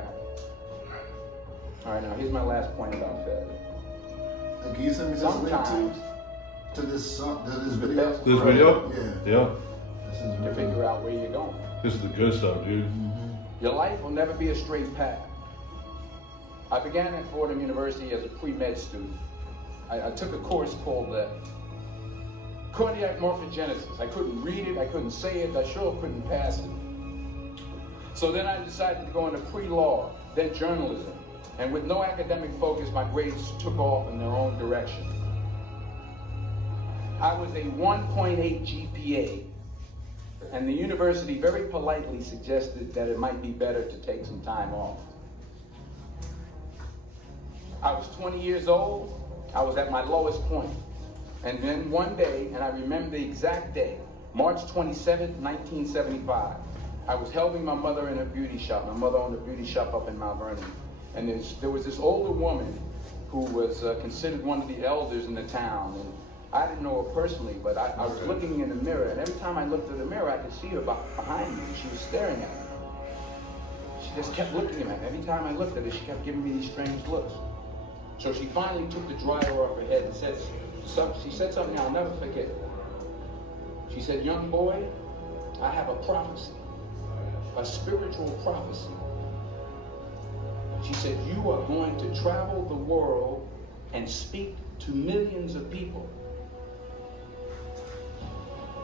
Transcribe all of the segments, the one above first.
path. All right, now here's my last point about failure. And can you send me this link to this video? This video? Yeah. Yeah. This is To figure out where you're going. This is the good stuff, dude. Your life will never be a straight path. I began at Fordham University as a pre-med student. I took a course called cardiac morphogenesis. I couldn't read it, I couldn't say it, I sure couldn't pass it. So then I decided to go into pre-law, then journalism. And with no academic focus, my grades took off in their own direction. I was a 1.8 GPA, and the university very politely suggested that it might be better to take some time off. I was 20 years old, I was at my lowest point. And then one day, and I remember the exact day, March 27th, 1975, I was helping my mother in a beauty shop. My mother owned a beauty shop up in Mount Vernon. And there was this older woman who was considered one of the elders in the town. And I didn't know her personally, but I was looking in the mirror, and every time I looked in the mirror, I could see her behind me. She was staring at me. She just kept looking at me. Every time I looked at her, she kept giving me these strange looks. So she finally took the dryer off her head and said something I'll never forget. She said, "Young boy, I have a prophecy, a spiritual prophecy." She said, "You are going to travel the world and speak to millions of people."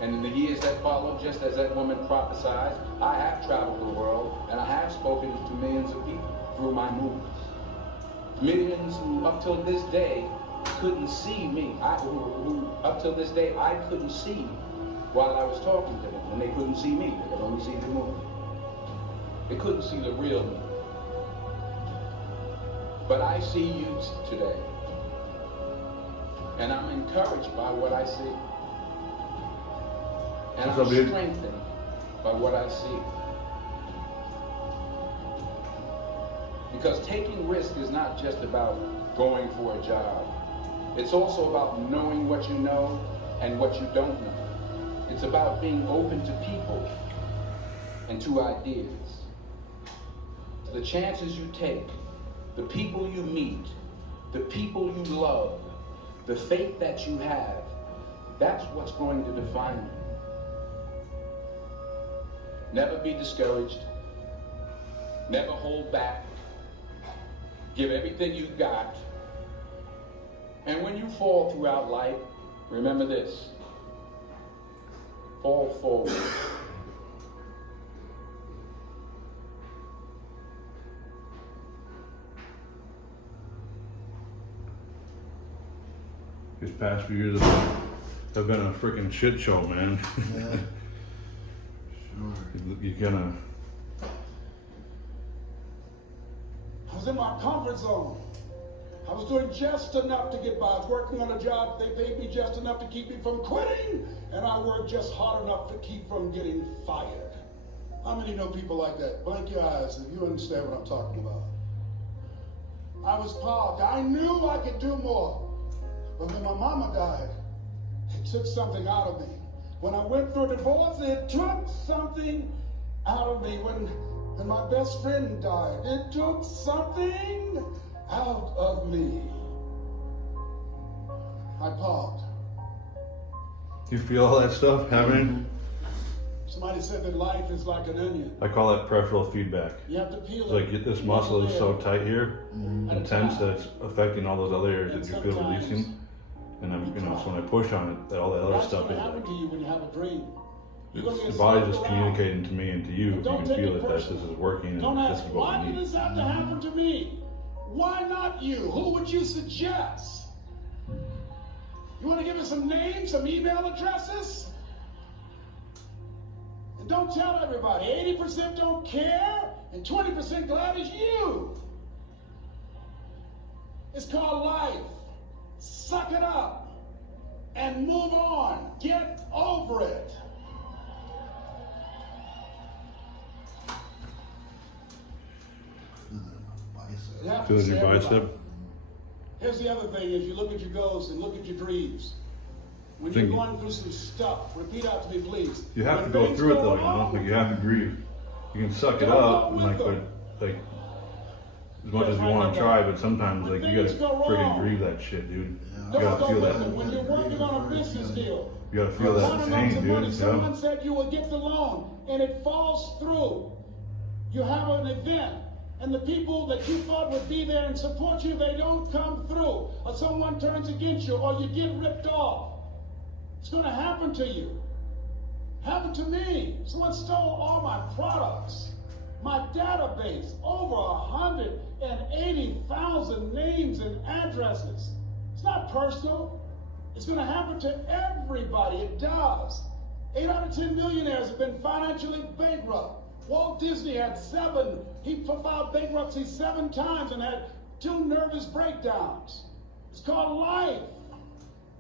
And in the years that followed, just as that woman prophesied, I have traveled the world and I have spoken to millions of people through my movements. Millions who up till this day couldn't see me. Who up till this day I couldn't see while I was talking to them. And they couldn't see me. They could only see the movement. They couldn't see the real me. But I see you today. And I'm encouraged by what I see. And I'm strengthened by what I see. Because taking risk is not just about going for a job. It's also about knowing what you know and what you don't know. It's about being open to people and to ideas. The chances you take, the people you meet, the people you love, the faith that you have, that's what's going to define you. Never be discouraged. Never hold back. Give everything you got. And when you fall throughout life, remember this. Fall forward. These past few years have been a freaking shit show, man. Yeah. Sure. You gotta. I was in my comfort zone. I was doing just enough to get by. I was working on a job. They paid me just enough to keep me from quitting, and I worked just hard enough to keep from getting fired. How many know people like that? Blink your eyes if you understand what I'm talking about. I was parked. I knew I could do more. But when my mama died, it took something out of me. When I went through a divorce, it took something out of me. When my best friend died, it took something out of me. I parked. You feel all that stuff happening? Somebody said that life is like an onion. I call that peripheral feedback. You have to peel It's it. like this muscle is so tight here and tense that it's affecting all those other areas that you feel releasing. And I'm, so when I push on it, that all that other That's stuff what is happened to you when you have a dream. the body's just communicating to me and to you. If you can feel it, that this is working Don't and ask, this is what why we did need. this have to happen to me? Why not you? Who would you suggest? You want to give us some names, some email addresses? And don't tell everybody. 80% don't care, and 20% glad it's you. It's called life. Suck it up and move on. Get over it. You have to Feels say your everybody. bicep? Here's the other thing is you look at your goals and look at your dreams. When you're going through some stuff, repeat out to me, please. You have When to go things through it go though, wrong, like you have to grieve. You can suck it Don't up, go and with them. like as much as you want to try, but sometimes like you gotta freaking grieve that shit, dude. You gotta feel that. When you're working on a business deal, You gotta feel that pain, dude. someone said you will get the loan, and it falls through. You have an event, and the people that you thought would be there and support you, they don't come through. Or someone turns against you, or you get ripped off. It's going to happen to you. Happened to me. Someone stole all my products. My database, over 180,000 names and addresses. It's not personal. It's going to happen to everybody. It does. 8 out of 10 millionaires have been financially bankrupt. Walt Disney had he filed bankruptcy 7 times and had 2 nervous breakdowns. It's called life.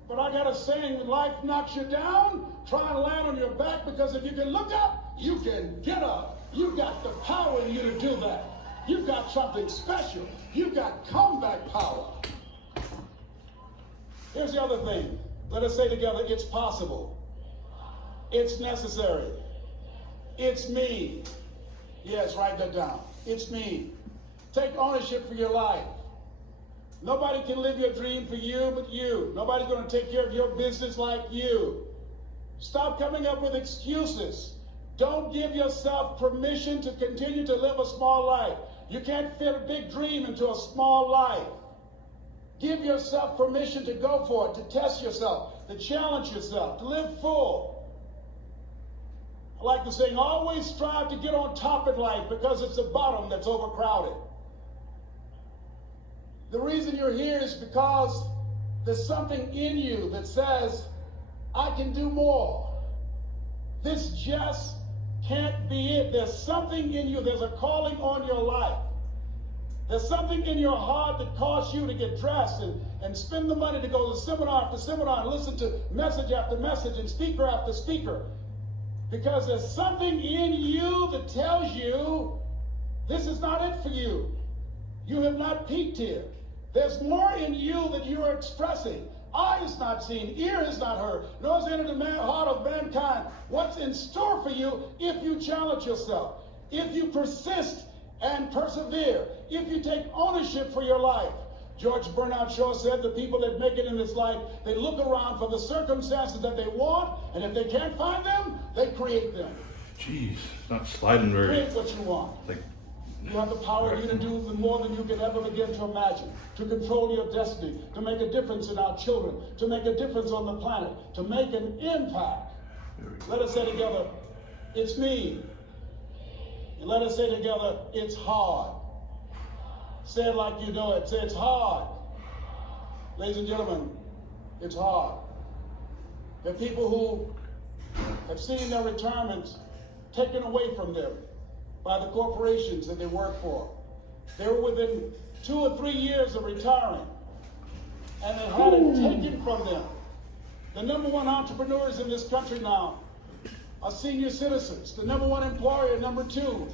But I got a saying, when life knocks you down, try and land on your back, because if you can look up, you can get up. You got the power in you to do that. You've got something special. You've got comeback power. Here's the other thing. Let us say together, it's possible. It's necessary. It's me. Yes, write that down. It's me. Take ownership for your life. Nobody can live your dream for you but you. Nobody's going to take care of your business like you. Stop coming up with excuses. Don't give yourself permission to continue to live a small life. You can't fit a big dream into a small life. Give yourself permission to go for it, to test yourself, to challenge yourself, to live full. I like to sing, always strive to get on top in life, because it's the bottom that's overcrowded. The reason you're here is because there's something in you that says, I can do more. This just can't be it. There's something in you. There's a calling on your life. There's something in your heart that caused you to get dressed and spend the money to go to seminar after seminar and listen to message after message and speaker after speaker. Because there's something in you that tells you this is not it for you. You have not peaked here. There's more in you that you are expressing. Eye is not seen, ear is not heard, nor has entered the heart of mankind what's in store for you if you challenge yourself, if you persist and persevere, if you take ownership for your life. George Bernard Shaw said the people that make it in this life, they look around for the circumstances that they want, and if they can't find them, they create them. Jeez, it's not sliding very. Create what you want. Like, you have the power you to do more than you can ever begin to imagine, to control your destiny, to make a difference in our children, to make a difference on the planet, to make an impact. Let us say together, it's me. And let us say together, it's hard. Say it like you know it. Say it's hard. Ladies and gentlemen, it's hard. There are people who have seen their retirements taken away from them by the corporations that they work for. They were within 2 or 3 years of retiring, and they had it taken from them. The number 1 entrepreneurs in this country now are senior citizens. The number 1 employer, number 2,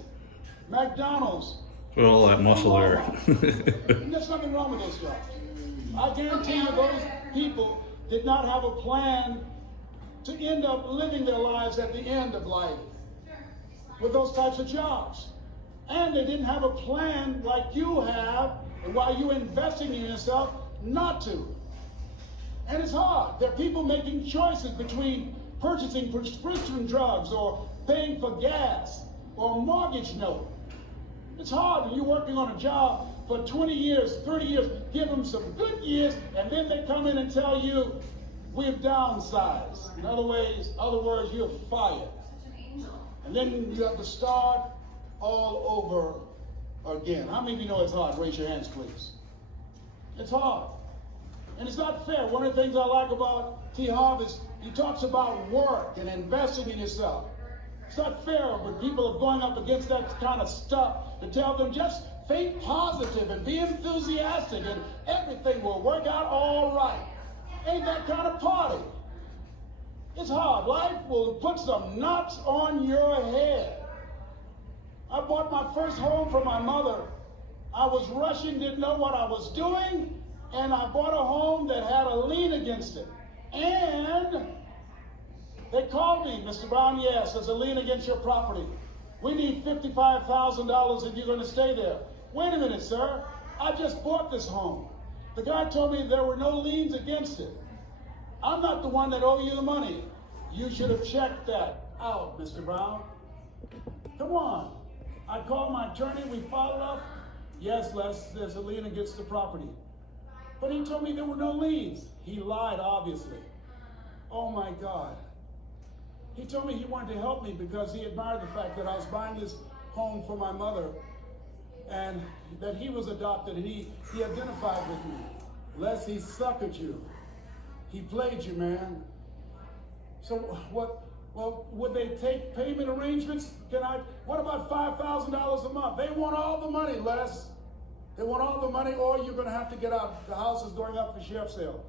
McDonald's. with all that muscle there. There's nothing wrong with those jobs. I guarantee you those people did not have a plan to end up living their lives at the end of life with those types of jobs. And they didn't have a plan like you have, and why you're investing in yourself not to. And it's hard. There are people making choices between purchasing prescription drugs or paying for gas or a mortgage note. It's hard when you're working on a job for 20 years, 30 years, give them some good years, and then they come in and tell you, we've downsized. In other words, you're fired. And then you have to start all over again. How many of you know it's hard? Raise your hands, please. It's hard. And it's not fair. One of the things I like about T. Harvey is he talks about work and investing in yourself. It's not fair when people are going up against that kind of stuff to tell them just think positive and be enthusiastic and everything will work out all right. Ain't that kind of party. It's hard. Life will put some knots on your head. I bought my first home for my mother. I was rushing, didn't know what I was doing, and I bought a home that had a lien against it. And they called me, Mr. Brown, yes, there's a lien against your property. We need $55,000 if you're going to stay there. Wait a minute, sir. I just bought this home. The guy told me there were no liens against it. I'm not the one that owe you the money. You should have checked that out, Mr. Brown. Come on. I called my attorney, we followed up. Yes, Les, there's a lien against the property. But he told me there were no liens. He lied, obviously. Oh my God. He told me he wanted to help me because he admired the fact that I was buying this home for my mother and that he was adopted, and he identified with me. Les, he suckered you. He played you, man. So what, well, would they take payment arrangements? What about $5,000 a month? They want all the money, Les. They want all the money, or you're gonna have to get out. The house is going up for sheriff's sale.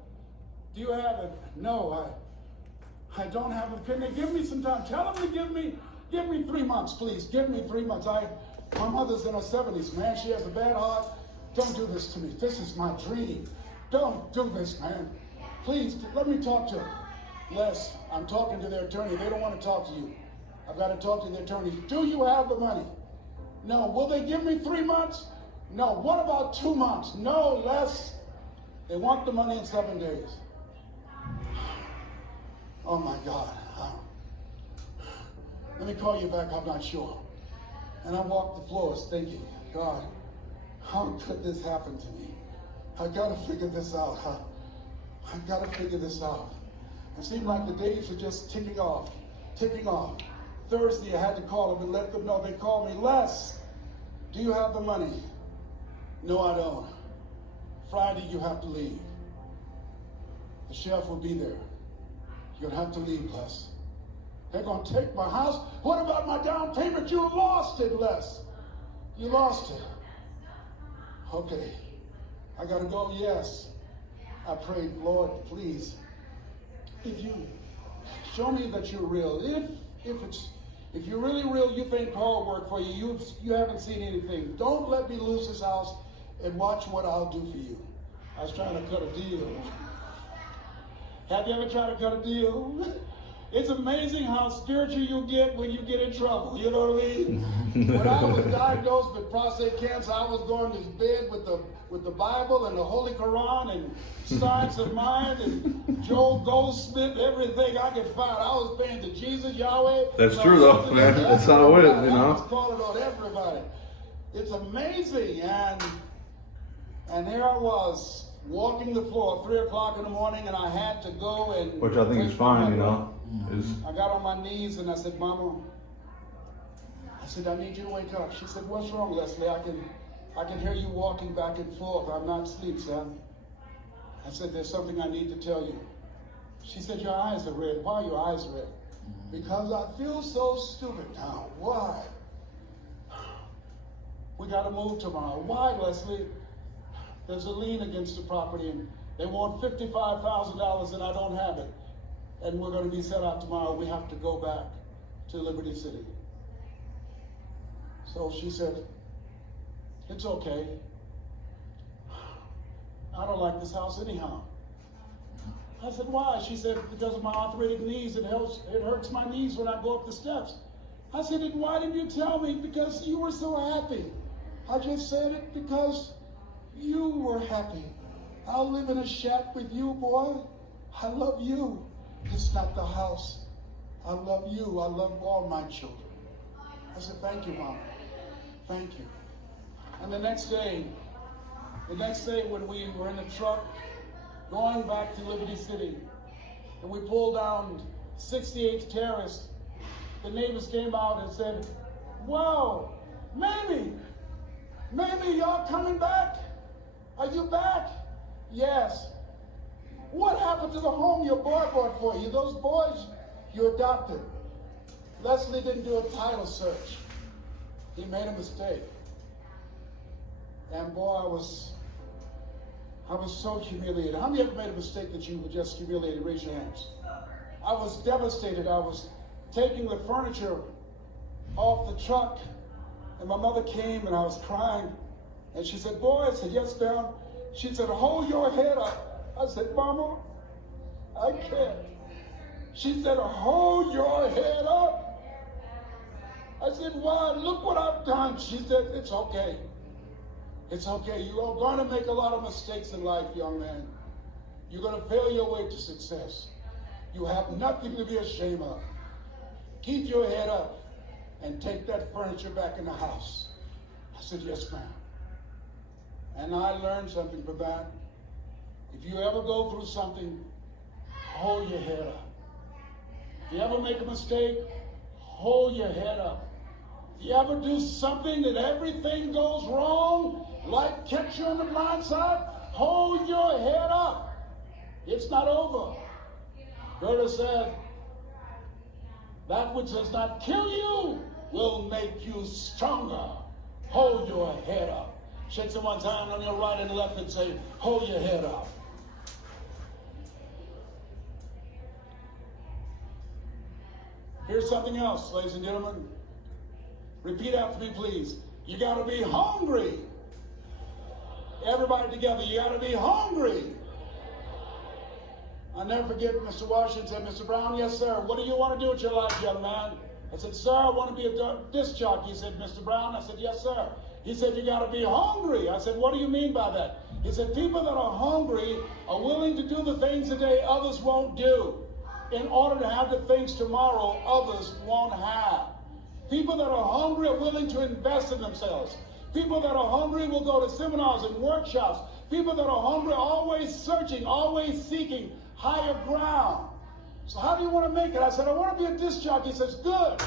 Do you have it? No, I don't have it. Can they give me some time? Tell them to give me 3 months, please. Give me 3 months. My mother's in her 70s, man. She has a bad heart. Don't do this to me. This is my dream. Don't do this, man. Please, let me talk to her. Les, I'm talking to their attorney. They don't want to talk to you. I've got to talk to their attorney. Do you have the money? No. Will they give me 3 months? No. What about 2 months? No, Les. They want the money in 7 days. Oh my God. Let me call you back, I'm not sure. And I walked the floors thinking, God, how could this happen to me? I gotta figure this out. I gotta figure this out. It seemed like the days were just ticking off. Thursday, I had to call them and let them know. They called me, Les, do you have the money? No, I don't. Friday, you have to leave. The sheriff will be there. You'll have to leave, Les. They're going to take my house. What about my down payment? You lost it, Les. You lost it. Okay. I got to go. Yes. I prayed, Lord, please, if you show me that you're real, if you're really real, you think Paul worked for you, you haven't seen anything. Don't let me lose this house and watch what I'll do for you. I was trying to cut a deal. Have you ever tried to cut a deal? It's amazing how spiritual you get when you get in trouble. You know what I mean? When I was diagnosed with prostate cancer, I was going to bed with the Bible and the Holy Quran and Science of Mind and Joel Goldsmith, everything I could find. I was praying to Jesus, Yahweh. That's true though, man. That's how it is, you know. I was calling on everybody. It's amazing, and here I was walking the floor at 3 o'clock in the morning, and I had to go and. Which I think is fine, you know. I got on my knees and I said, Mama, I need you to wake up. She said, what's wrong, Leslie? I can hear you walking back and forth. I'm not asleep, son. I said, there's something I need to tell you. She said, your eyes are red. Why are your eyes red? Because I feel so stupid now. Why? We got to move tomorrow. Why, Leslie? There's a lien against the property and they want $55,000 and I don't have it. And we're going to be set out tomorrow. We have to go back to Liberty City. So she said, it's okay. I don't like this house anyhow. I said, why? She said, because of my arthritic knees, it hurts my knees when I go up the steps. I said, and why didn't you tell me? Because you were so happy. I just said it because you were happy. I'll live in a shack with you, boy. I love you. It's not the house. I love you. I love all my children. I said, thank you, Mom. Thank you. And the next day when we were in the truck going back to Liberty City, and we pulled down 68th Terrace, the neighbors came out and said, wow, Mamie, y'all coming back? Are you back? Yes. What happened to the home your boy bought for you? Those boys you adopted. Leslie didn't do a title search. He made a mistake. And boy, I was so humiliated. How many ever made a mistake that you were just humiliated? Raise your hands. I was devastated. I was taking the furniture off the truck, and my mother came and I was crying. And she said, boy, I said, yes, ma'am. She said, hold your head up. I said, Mama, I can't. She said, hold your head up. I said, why? Look what I've done. She said, it's okay. It's okay. You are going to make a lot of mistakes in life, young man. You're going to fail your way to success. You have nothing to be ashamed of. Keep your head up and take that furniture back in the house. I said, yes, ma'am. And I learned something from that. If you ever go through something, hold your head up. If you ever make a mistake, hold your head up. If you ever do something that everything goes wrong, like catch you on the blind side, hold your head up. It's not over. Goethe said, that which does not kill you will make you stronger. Hold your head up. Shake someone's hand on your right and left and say, hold your head up. Here's something else, ladies and gentlemen. Repeat after me, please. You got to be hungry. Everybody together, you got to be hungry. I'll never forget Mr. Washington said, Mr. Brown, yes, sir. What do you want to do with your life, young man? I said, sir, I want to be a disc jockey. He said, Mr. Brown? I said, yes, sir. He said, you got to be hungry. I said, what do you mean by that? He said, people that are hungry are willing to do the things today others won't do in order to have the things tomorrow others won't have. People that are hungry are willing to invest in themselves. People that are hungry will go to seminars and workshops. People that are hungry are always searching, always seeking higher ground. So how do you want to make it? I said, I want to be a disc jockey. He says, good.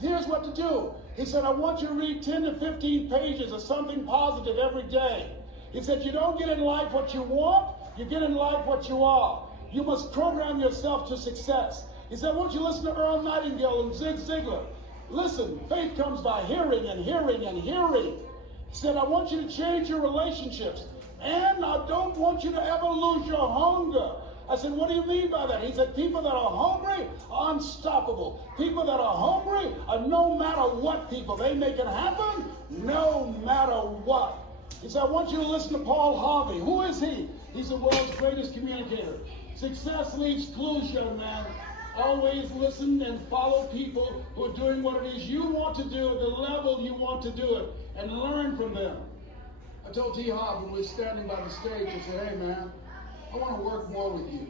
Here's what to do. He said, I want you to read 10 to 15 pages of something positive every day. He said, you don't get in life what you want, you get in life what you are. You must program yourself to success. He said, I want you to listen to Earl Nightingale and Zig Ziglar. Listen, faith comes by hearing and hearing and hearing. He said, I want you to change your relationships. And I don't want you to ever lose your hunger. I said, what do you mean by that? He said, people that are hungry are unstoppable. People that are hungry are no matter what people. They make it happen no matter what. He said, I want you to listen to Paul Harvey. Who is he? He's the world's greatest communicator. Success leaves clues, young man. Always listen and follow people who are doing what it is you want to do at the level you want to do it, and learn from them. I told T. Harvey when we were standing by the stage, I said, hey man, I want to work more with you.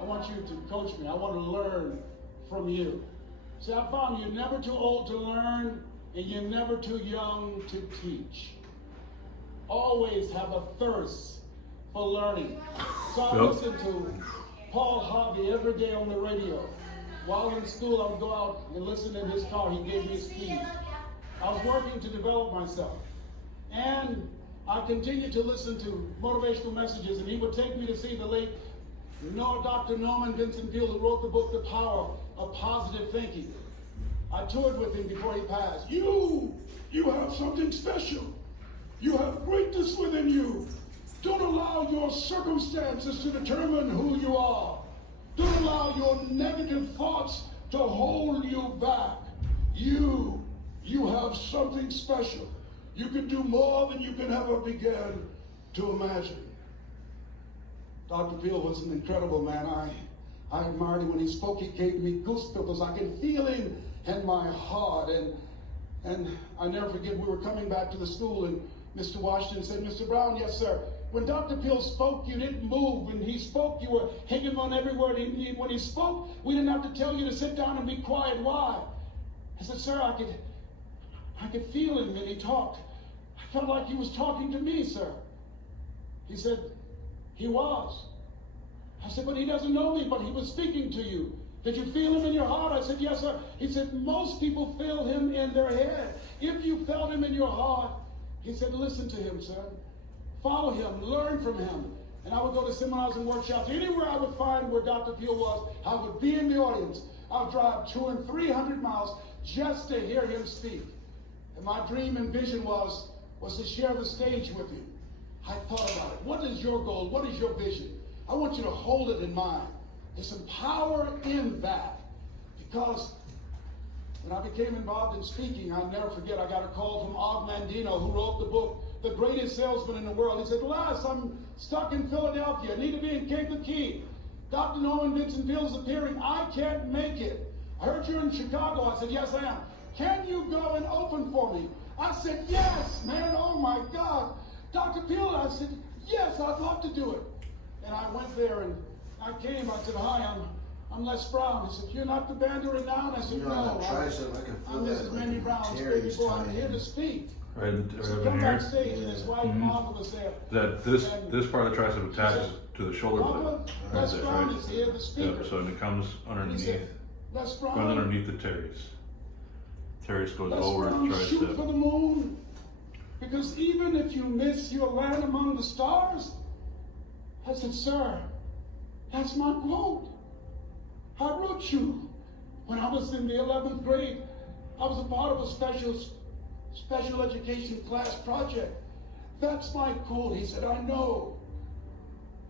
I want you to coach me. I want to learn from you. See, I found you're never too old to learn, and you're never too young to teach. Always have a thirst for learning. So I listen to Paul Harvey every day on the radio. While in school, I would go out and listen in his car. He gave me his keys. I was working to develop myself. And I continued to listen to motivational messages, and he would take me to see the late Dr. Norman Vincent Peale, who wrote the book, The Power of Positive Thinking. I toured with him before he passed. You have something special. You have greatness within you. Don't allow your circumstances to determine who you are. Don't allow your negative thoughts to hold you back. You have something special. You can do more than you can ever begin to imagine. Dr. Peale was an incredible man. I admired him when he spoke. He gave me goosebumps. I can feel him in my heart. And I never forget, we were coming back to the school, and Mr. Washington said, Mr. Brown, yes, sir. When Dr. Peale spoke, you didn't move. When he spoke, you were hanging on every word. When he spoke, we didn't have to tell you to sit down and be quiet. Why? I said, sir, I could feel him when he talked. I felt like he was talking to me, sir. He said, he was. I said, but he doesn't know me, but he was speaking to you. Did you feel him in your heart? I said, yes, sir. He said, most people feel him in their head. If you felt him in your heart, he said, listen to him, sir. Follow him, learn from him. And I would go to seminars and workshops. Anywhere I would find where Dr. Peale was, I would be in the audience. I would drive 200 and 300 miles just to hear him speak. And my dream and vision was to share the stage with him. I thought about it. What is your goal? What is your vision? I want you to hold it in mind. There's some power in that. Because when I became involved in speaking, I'll never forget, I got a call from Og Mandino, who wrote the book, The Greatest Salesman in the World. He said, Les, I'm stuck in Philadelphia. I need to be in Kankakee. Dr. Norman Vincent Peale is appearing. I can't make it. I heard you're in Chicago. I said, yes, I am. Can you go and open for me? I said, yes, man, oh my God. Dr. Peel, I said, yes, I'd love to do it. And I went there and I came, I said, hi, I'm Les Brown. He said, you're not the band renowned? I said, You're no, on that tricep, I can feel I'm that, Mrs. like, Minnie your Brown's arteries baby boy. I'm tight. here to speak. Right, He right said, up come in here. backstage, and his wife, Martha, was there. That this part of the tricep attaches to the shoulder blade. Martha, Right Les there, Brown right? is here, the speaker. Yep, so it comes He underneath, said, Les goes Brown, underneath the teres. Teres goes Les over the Brown, shoot for tricep. the moon. Because even if you miss, you'll land among the stars. I said, sir, that's my quote. I wrote you when I was in the 11th grade. I was a part of a special education class project. That's my quote. He said, I know.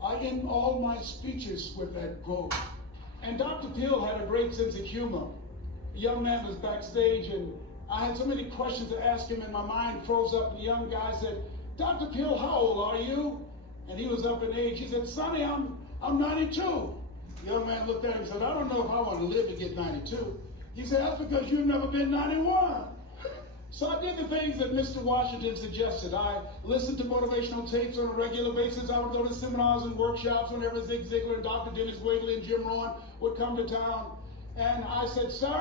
I end all my speeches with that quote. And Dr. Peel had a great sense of humor. A young man was backstage, and I had so many questions to ask him, and my mind froze up. And the young guy said, Dr. Peel, how old are you? And he was up in age. He said, Sonny, I'm 92. The young man looked at him and said, I don't know if I want to live to get 92. He said, that's because you've never been 91. So I did the things that Mr. Washington suggested. I listened to motivational tapes on a regular basis. I would go to seminars and workshops whenever Zig Ziglar and Dr. Dennis Wigley and Jim Rohn would come to town. And I said, sir,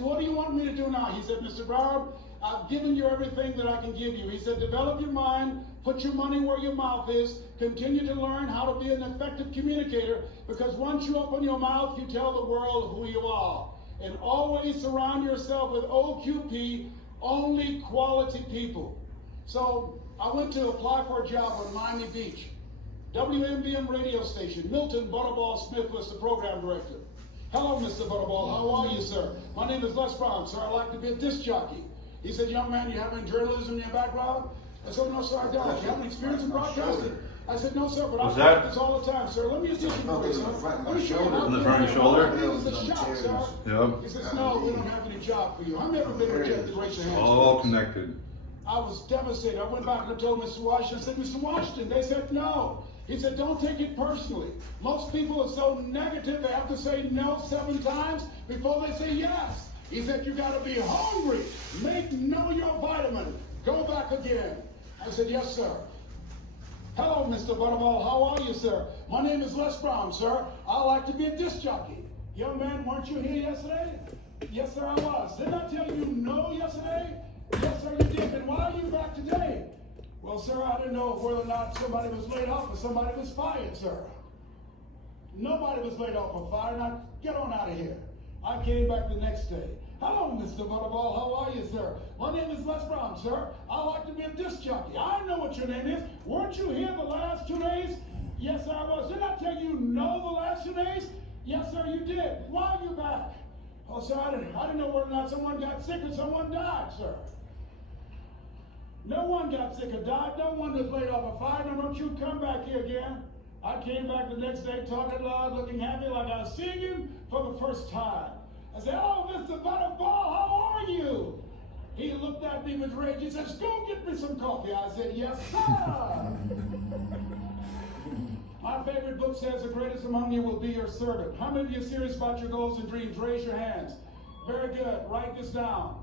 what do you want me to do now? He said, Mr. Brown, I've given you everything that I can give you. He said, develop your mind, put your money where your mouth is, continue to learn how to be an effective communicator, because once you open your mouth, you tell the world who you are. And always surround yourself with OQP, only quality people. So I went to apply for a job on Miami Beach. WMBM radio station. Milton Butterball Smith was the program director. Hello, Mr. Butterball. How are you, sir? My name is Les Brown, sir. I'd like to be a disc jockey. He said, young man, you have any journalism in your background? I said, no, sir, I don't. You have any experience in broadcasting? I said, no, sir, but I practice all the time, sir. Let me audition for you, sir. Let me show you how In the front of your shoulder? It was a shot, sir. Yep. He says, no, we don't have any job for you. I've never been rejected. Raise your hands. All connected. I was devastated. I went back and I told Mr. Washington, I said, Mr. Washington, they said no. He said, don't take it personally. Most people are so negative, they have to say no 7 times before they say yes. He said, you gotta be hungry. Know your vitamin. Go back again. I said, yes, sir. Hello, Mr. Butterball. How are you, sir? My name is Les Brown, sir. I like to be a disc jockey. Young man, weren't you here yesterday? Yes, sir, I was. Didn't I tell you no yesterday? Yes, sir, you did. And why are you back today? Well, sir, I didn't know whether or not somebody was laid off or somebody was fired, sir. Nobody was laid off or fired. Now, get on out of here. I came back the next day. Hello, Mr. Butterball. How are you, sir? My name is Les Brown, sir. I like to be a disc jockey. I know what your name is. Weren't you here the last 2 days? Yes, sir, I was. Didn't I tell you no the last 2 days? Yes, sir, you did. Why are you back? Oh, sir, I didn't know whether or not someone got sick or someone died, sir. No one got sick or died. No one was laid off or fired. Now, don't you come back here again. I came back the next day talking loud, looking happy like I was seeing him for the first time. I said, oh, Mr. Butterball, how are you? He looked at me with rage. He says, go get me some coffee. I said, yes, sir. My favorite book says, the greatest among you will be your servant. How many of you are serious about your goals and dreams? Raise your hands. Very good. Write this down.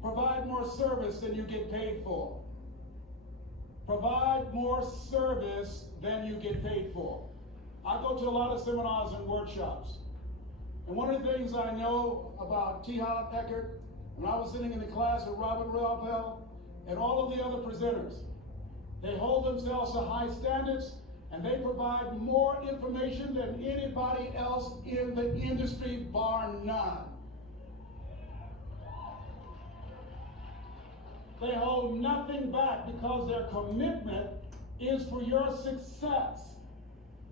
Provide more service than you get paid for. Provide more service than you get paid for. I go to a lot of seminars and workshops. And one of the things I know about T. Howard Eckert, when I was sitting in the class with Robert Rampel and all of the other presenters, they hold themselves to high standards and they provide more information than anybody else in the industry, bar none. They hold nothing back because their commitment is for your success.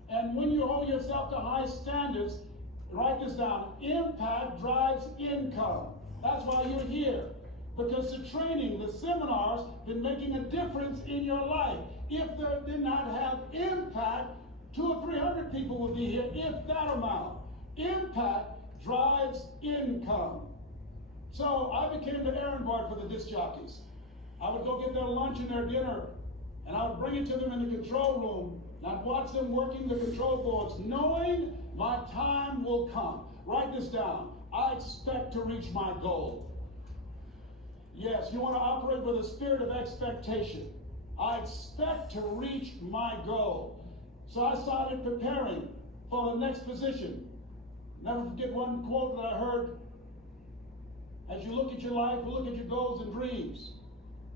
And when you hold yourself to high standards, write this down, impact drives income. That's why you're here. Because the training, the seminars, been making a difference in your life. If they did not have impact, 200 or 300 people would be here, if that amount. Impact drives income. So I became the errand boy for the disc jockeys. I would go get their lunch and their dinner, and I would bring it to them in the control room, and I'd watch them working the control boards, knowing my time will come. Write this down. I expect to reach my goal. Yes, you want to operate with a spirit of expectation. I expect to reach my goal. So I started preparing for the next position. Never forget one quote that I heard. As you look at your life, look at your goals and dreams.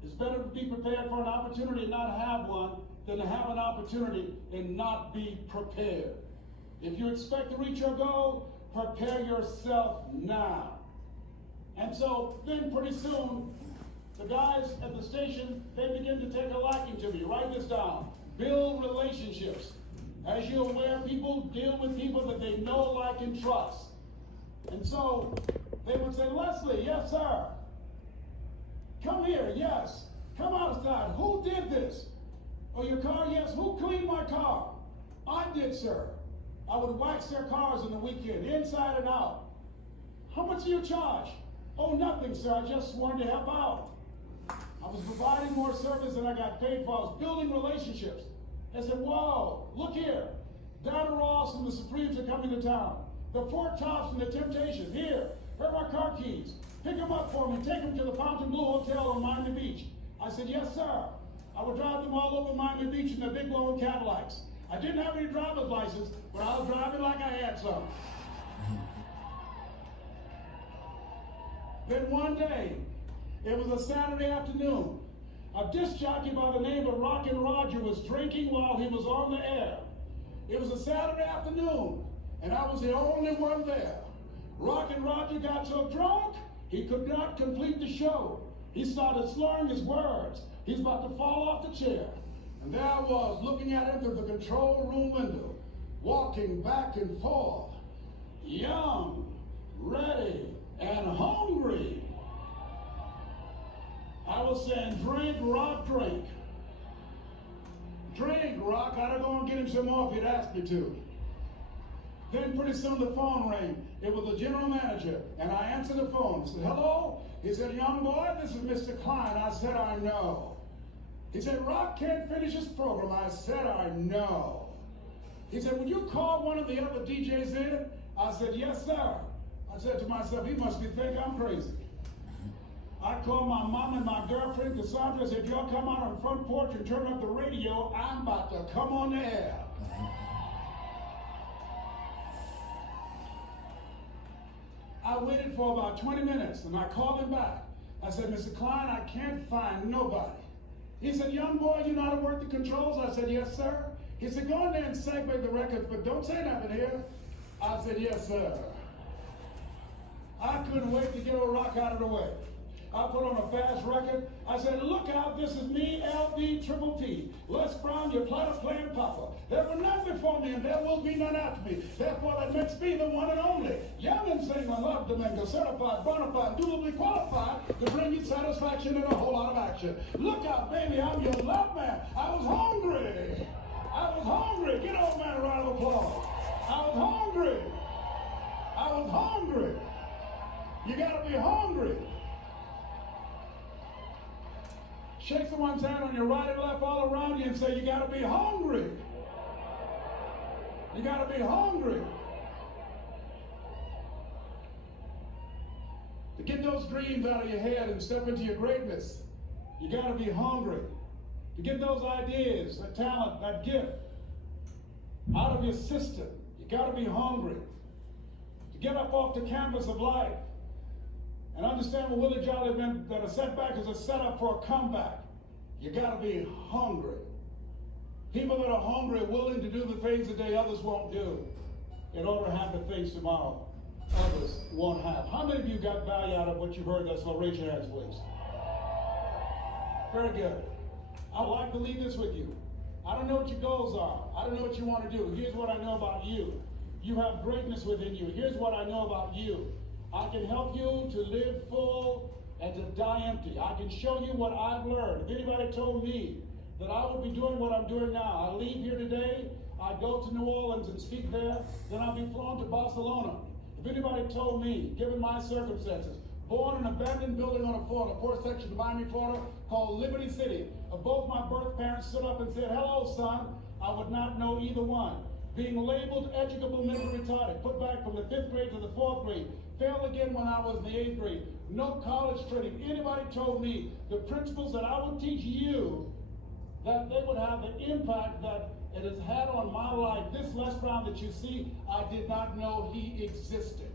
It's better to be prepared for an opportunity and not have one than to have an opportunity and not be prepared. If you expect to reach your goal, prepare yourself now. And so then pretty soon, the guys at the station, they begin to take a liking to me. Write this down. Build relationships. As you're aware, people deal with people that they know, like, and trust. And so they would say, Leslie, yes, sir. Come here, yes. Come outside. Who did this? Oh, your car? Yes. Who cleaned my car? I did, sir. I would wax their cars on the weekend, inside and out. How much do you charge? Oh, nothing, sir. I just wanted to help out. I was providing more service than I got paid for. I was building relationships. I said, whoa, look here. Donna Ross and the Supremes are coming to town. The Four Tops and the Temptations. Here are my car keys. Pick them up for me. Take them to the Fontainebleau Hotel on Miami Beach. I said, yes, sir. I would drive them all over Miami Beach in their big blown Cadillacs. I didn't have any driver's license, but I was driving like I had some. Then one day, it was a Saturday afternoon, a disc jockey by the name of Rockin' Roger was drinking while he was on the air. It was a Saturday afternoon, and I was the only one there. Rockin' Roger got so drunk, he could not complete the show. He started slurring his words. He's about to fall off the chair. And there I was, looking at him through the control room window, walking back and forth, young, ready, and hungry. I was saying, drink, Rock, drink. Drink, Rock. I'd go and get him some more if he'd asked me to. Then pretty soon the phone rang. It was the general manager, and I answered the phone. I said, hello? He said, young boy, this is Mr. Klein. I said, I know. He said, Rock can't finish his program. I said, I know. He said, would you call one of the other DJs in? I said, yes, sir. I said to myself, he must think I'm crazy. I called my mom and my girlfriend, Cassandra, said, y'all come out on the front porch and turn up the radio. I'm about to come on the air. I waited for about 20 minutes, and I called him back. I said, Mr. Klein, I can't find nobody. He said, young boy, you know how to work the controls? I said, yes, sir. He said, go in there and segue the records, but don't say nothing here. I said, yes, sir. I couldn't wait to get old Rock out of the way. I put on a fast record. I said, look out, this is me, LB Triple P. Les Brown, your platter playing papa. There were none before me, and there will be none after me. Therefore, that makes me the one and only. Young and single, love Domingo, certified, bona fide, dutifully qualified to bring you satisfaction and a whole lot of action. Look out, baby, I'm your love man. I was hungry. I was hungry. Get old man a round of applause. I was hungry. I was hungry. You gotta be hungry. Shake someone's hand on your right and left all around you and say, you gotta be hungry. You gotta be hungry. To get those dreams out of your head and step into your greatness, you gotta be hungry. To get those ideas, that talent, that gift out of your system, you gotta be hungry. To get up off the canvas of life and understand what Willie Jolly meant, that a setback is a setup for a comeback. You gotta be hungry. People that are hungry are willing to do the things today others won't do in order to have the things tomorrow others won't have. How many of you got value out of what you heard thus far? Raise your hands, please. Very good. I'd like to leave this with you. I don't know what your goals are. I don't know what you want to do. Here's what I know about you. You have greatness within you. Here's what I know about you. I can help you to live full and to die empty. I can show you what I've learned. If anybody told me that I would be doing what I'm doing now, I leave here today, I go to New Orleans and speak there, then I'll be flown to Barcelona. If anybody told me, given my circumstances, born in an abandoned building on a poor section of Miami, Florida, called Liberty City, both my birth parents stood up and said, hello, son, I would not know either one. Being labeled educable mentally retarded, put back from the 5th grade to the 4th grade, failed again when I was in the 8th grade, no college training. Anybody told me the principles that I would teach you, that they would have the impact that it has had on my life. This Les Brown that you see, I did not know he existed.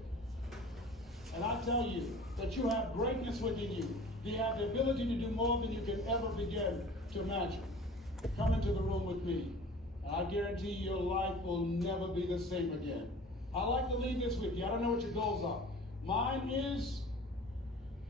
And I tell you that you have greatness within you. You have the ability to do more than you can ever begin to imagine. Come into the room with me. I guarantee your life will never be the same again. I like to leave this with you. I don't know what your goals are. Mine is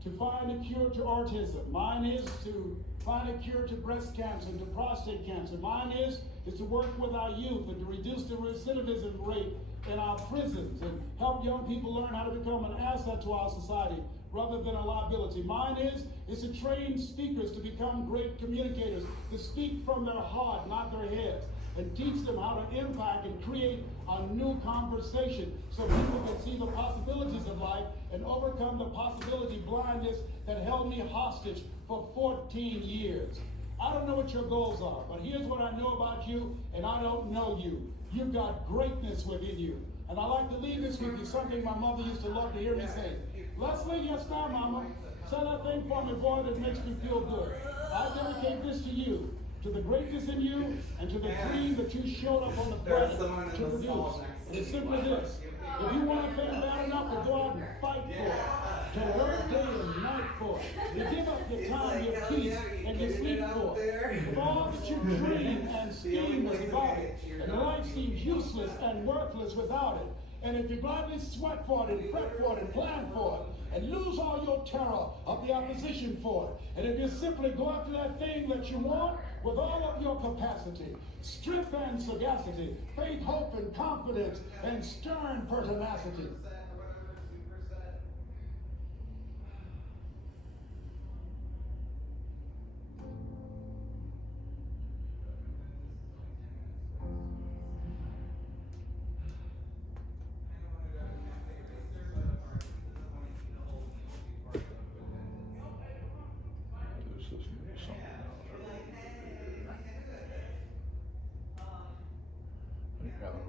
to find a cure to autism. Mine is to find a cure to breast cancer and to prostate cancer. Mine is to work with our youth and to reduce the recidivism rate in our prisons and help young people learn how to become an asset to our society rather than a liability. Mine is to train speakers to become great communicators, to speak from their heart, not their heads, and teach them how to impact and create a new conversation so people can see the possibilities of life and overcome the possibility blindness that held me hostage for 14 years. I don't know what your goals are, but here's what I know about you, and I don't know you. You've got greatness within you. And I like to leave this with you, something my mother used to love to hear me say. Leslie, yes now, Mama. Say that thing for me, boy, that makes me feel good. I dedicate this to you, to the greatness in you, and to the dream that you showed up on the planet to produce. And it's simply this. If you want a thing bad enough to go out and fight for it, to work day and night for it, to give up your time, your peace, and your sleep for it, with all that you dream and scheme is about it, and life seems useless and worthless without it. And if you gladly sweat for it and fret for it and plan for it, and lose all your terror of the opposition for it, and if you simply go after that thing that you want with all of your capacity, strength and sagacity, faith, hope, and confidence, and stern pertinacity.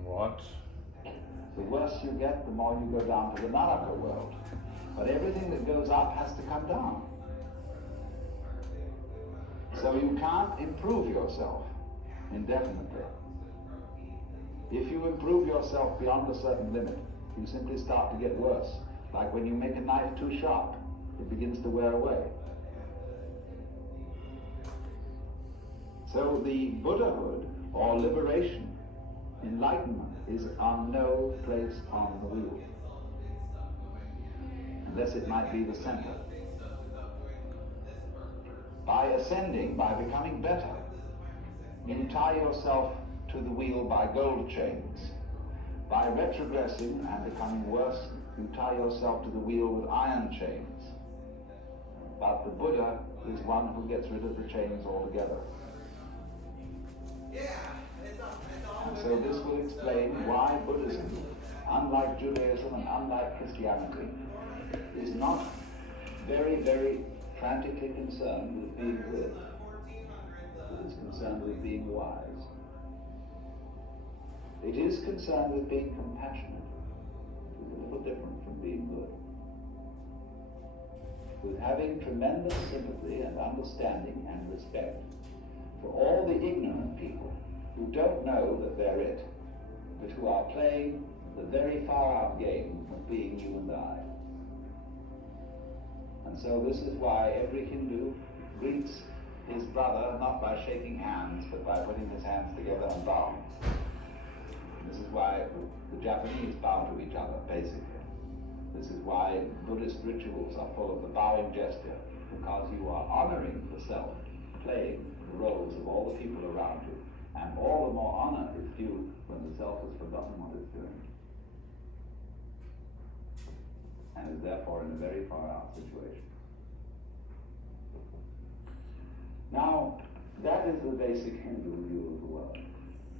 Watts. The worse you get, the more you go down to the Naraka world. But everything that goes up has to come down. So you can't improve yourself indefinitely. If you improve yourself beyond a certain limit, you simply start to get worse. Like when you make a knife too sharp, it begins to wear away. So the Buddhahood, or liberation, enlightenment, is on no place on the wheel, unless it might be the center. By ascending, by becoming better, you tie yourself to the wheel by gold chains. By retrogressing and becoming worse, you tie yourself to the wheel with iron chains. But the Buddha is one who gets rid of the chains altogether. And so this will explain why Buddhism, unlike Judaism and unlike Christianity, is not very, very frantically concerned with being good. It is concerned with being wise. It is concerned with being compassionate. It is a little different from being good. With having tremendous sympathy and understanding and respect for all the ignorant people who don't know that they're it, but who are playing the very far-out game of being you and I. And so this is why every Hindu greets his brother not by shaking hands, but by putting his hands together and bowing. This is why the Japanese bow to each other, basically. This is why Buddhist rituals are full of the bowing gesture, because you are honoring the self, playing the roles of all the people around you. And all the more honor is due when the self has forgotten what it's doing, and is therefore in a very far-out situation. Now, that is the basic Hindu view of the world.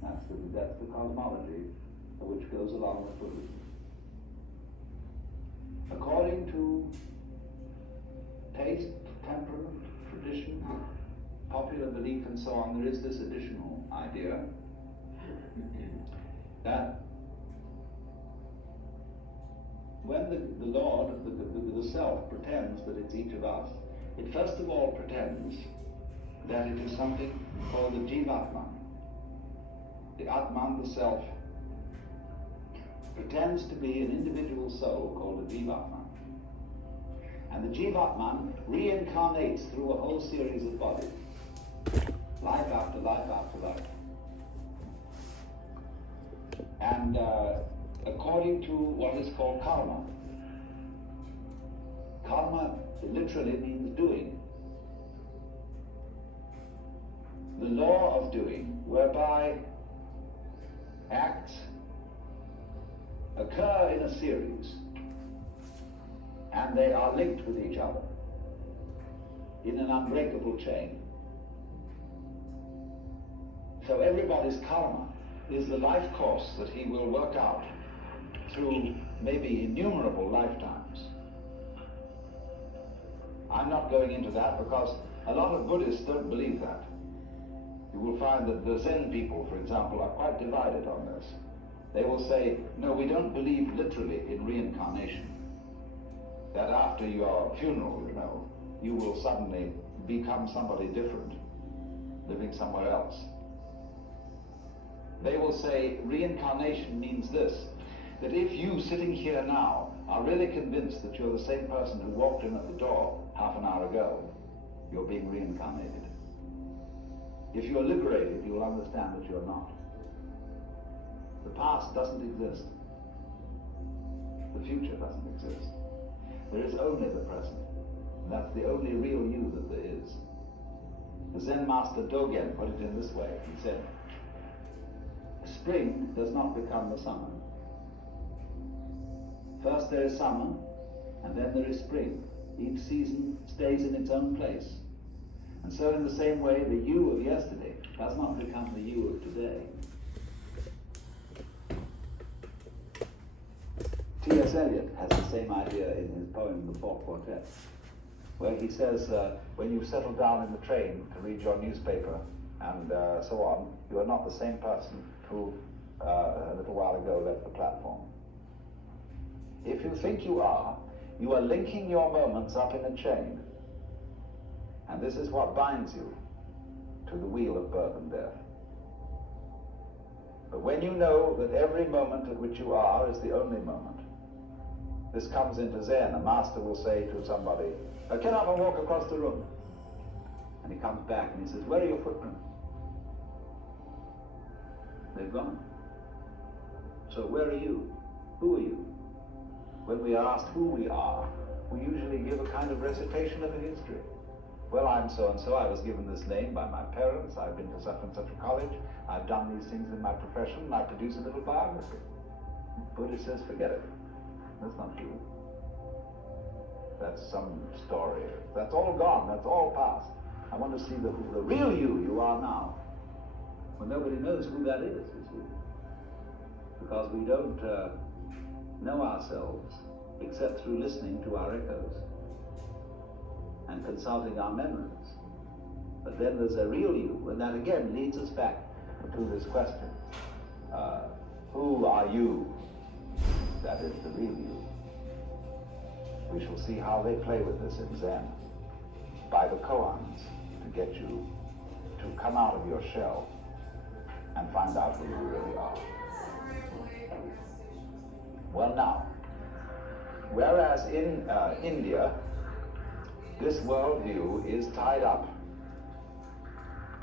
That's the cosmology which goes along with Buddhism. According to taste, temperament, tradition, popular belief, and so on, there is this additional idea that when the Lord, the self, pretends that it's each of us, it first of all pretends that it is something called the Jivatman. The Atman, the self, pretends to be an individual soul called the Jivatman. And the Jivatman reincarnates through a whole series of bodies, life after life after life. And according to what is called karma. Karma literally means doing. The law of doing, whereby acts occur in a series and they are linked with each other in an unbreakable chain. So everybody's karma is the life course that he will work out through maybe innumerable lifetimes. I'm not going into that because a lot of Buddhists don't believe that. You will find that the Zen people, for example, are quite divided on this. They will say, no, we don't believe literally in reincarnation. That after your funeral, you will suddenly become somebody different, living somewhere else. They will say reincarnation means this, that if you sitting here now are really convinced that you're the same person who walked in at the door half an hour ago, you're being reincarnated. If you're liberated, you'll understand that you're not. The past doesn't exist. The future doesn't exist. There is only the present. And that's the only real you that there is. The Zen master Dogen put it in this way. He said, spring does not become the summer. First there is summer, and then there is spring. Each season stays in its own place. And so in the same way, the you of yesterday does not become the you of today. T.S. Eliot has the same idea in his poem, The Fourth Quartet, where he says, when you settle down in the train to read your newspaper and so on, you are not the same person who a little while ago left the platform. If you think you are linking your moments up in a chain. And this is what binds you to the wheel of birth and death. But when you know that every moment at which you are is the only moment, this comes into Zen. A master will say to somebody, get up and walk across the room. And he comes back and he says, where are your footprints? They've gone. So where are you? Who are you? When we are asked who we are, we usually give a kind of recitation of a history. Well, I'm so-and-so, I was given this name by my parents, I've been to such and such a college, I've done these things in my profession, and I produce a little biography. Buddha says, forget it. That's not you. That's some story. That's all gone, that's all past. I want to see the real you are now. Well, nobody knows who that is, you see. Because we don't know ourselves except through listening to our echoes and consulting our memories. But then there's a real you, and that again leads us back to this question. Who are you? That is the real you. We shall see how they play with this in Zen, by the koans, to get you to come out of your shell and find out who you really are. Well now, whereas in India, this worldview is tied up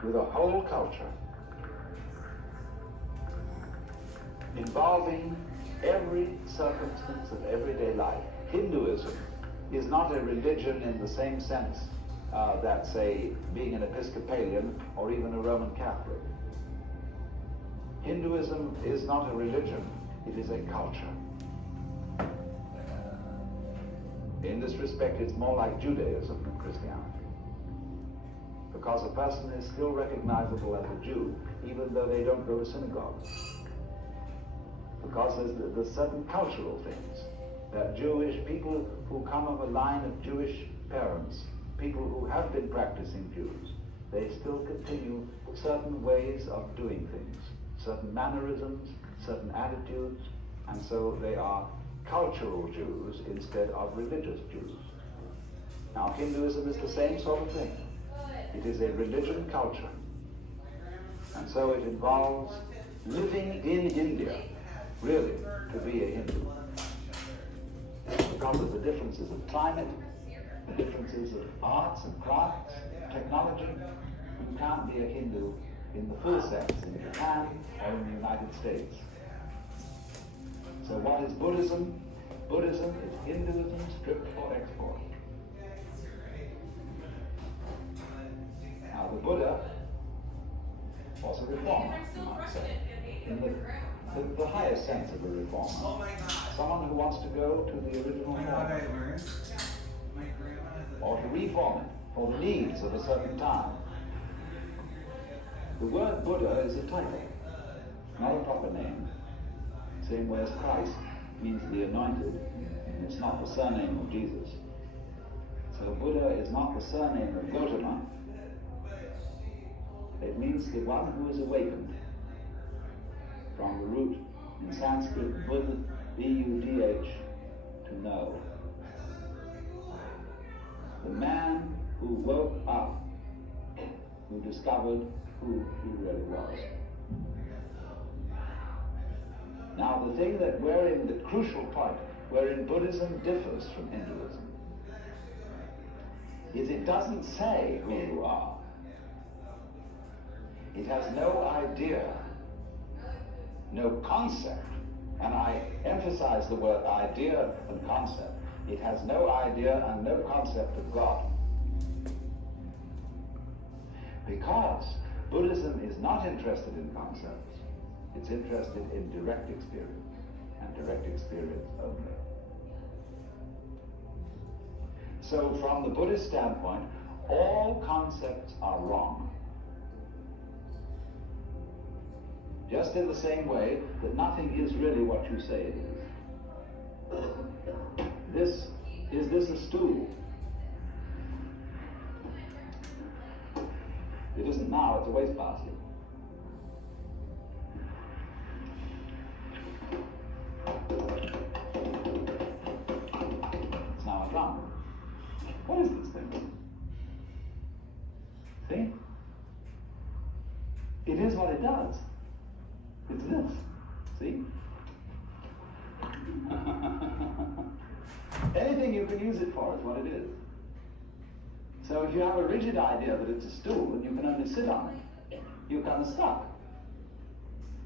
with a whole culture involving every circumstance of everyday life. Hinduism is not a religion in the same sense that, say, being an Episcopalian or even a Roman Catholic. Hinduism is not a religion, it is a culture. In this respect, it's more like Judaism than Christianity. Because a person is still recognizable as a Jew, even though they don't go to synagogue. Because there's certain cultural things that Jewish people who come of a line of Jewish parents, people who have been practicing Jews, they still continue certain ways of doing things, certain mannerisms, certain attitudes, and so they are cultural Jews instead of religious Jews. Now, Hinduism is the same sort of thing. It is a religion culture. And so it involves living in India, really, to be a Hindu. Because of the differences of climate, the differences of arts and crafts, technology, you can't be a Hindu in the full sense in Japan or in the United States. So what is Buddhism? Buddhism is Hinduism stripped for export. Now the Buddha was a reformer, you might say, in the highest sense of a reformer. Someone who wants to go to the original form, or to reform it for the needs of a certain time. The word Buddha is a title, not a proper name. Same way as Christ means the anointed, and it's not the surname of Jesus. So Buddha is not the surname of Gautama. It means the one who is awakened, from the root in Sanskrit, Buddha, B-U-D-H, to know. The man who woke up, who discovered who he really was. Now the thing that wherein the crucial point, wherein Buddhism differs from Hinduism, is it doesn't say who you are. It has no idea, no concept, and I emphasize the word idea and concept. It has no idea and no concept of God. Because Buddhism is not interested in concepts. It's interested in direct experience, and direct experience only. So from the Buddhist standpoint, all concepts are wrong. Just in the same way that nothing is really what you say it is. Is this a stool? It isn't now, it's a wastebasket. It's now a drum. What is this thing? See? It is what it does. It's this. See? Anything you can use it for is what it is. So if you have a rigid idea that it's a stool and you can only sit on it, you're kind of stuck.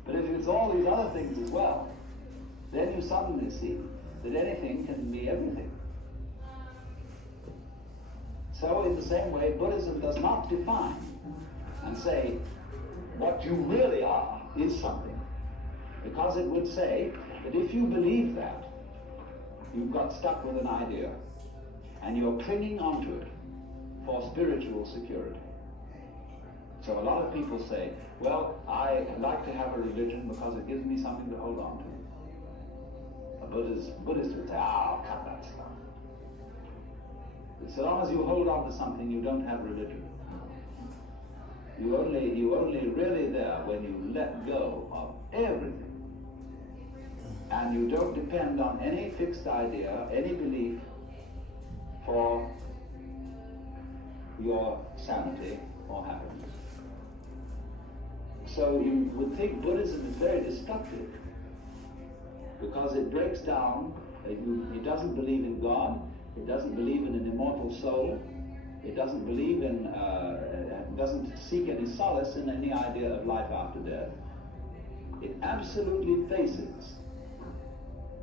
But if it's all these other things as well, then you suddenly see that anything can be everything. So in the same way, Buddhism does not define and say what you really are is something. Because it would say that if you believe that, you've got stuck with an idea and you're clinging onto it for spiritual security. So a lot of people say, well, I like to have a religion because it gives me something to hold on to. A Buddhist would say, cut that stuff. So long as you hold on to something, you don't have religion. You only really there when you let go of everything. And you don't depend on any fixed idea, any belief for your sanity or happiness. So you would think Buddhism is very destructive because it breaks down, it doesn't believe in God, it doesn't believe in an immortal soul, it doesn't believe in, doesn't seek any solace in any idea of life after death. It absolutely faces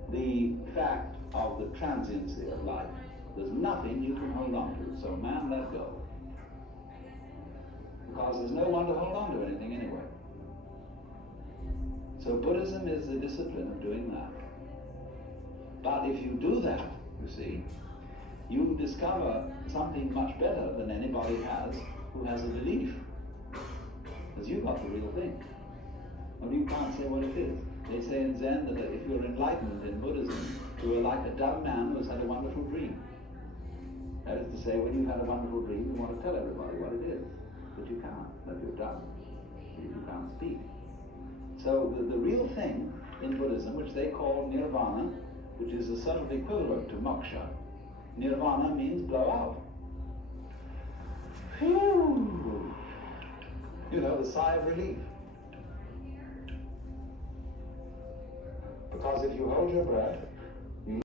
the fact of the transiency of life. There's nothing you can hold on to, so man, let go. Because there's no one to hold on to anything anyway. So Buddhism is the discipline of doing that. But if you do that, you see, you discover something much better than anybody has who has a belief. Because you've got the real thing. Well, you can't say what it is. They say in Zen that if you're enlightened in Buddhism, you are like a dumb man who has had a wonderful dream. That is to say, when you've had a wonderful dream, you want to tell everybody what it is. But you can't, that you're dumb. You can't speak. So the real thing in Buddhism, which they call nirvana, which is a sort of equivalent to moksha. Nirvana means blow out. Phew. You know, the sigh of relief. Because if you hold your breath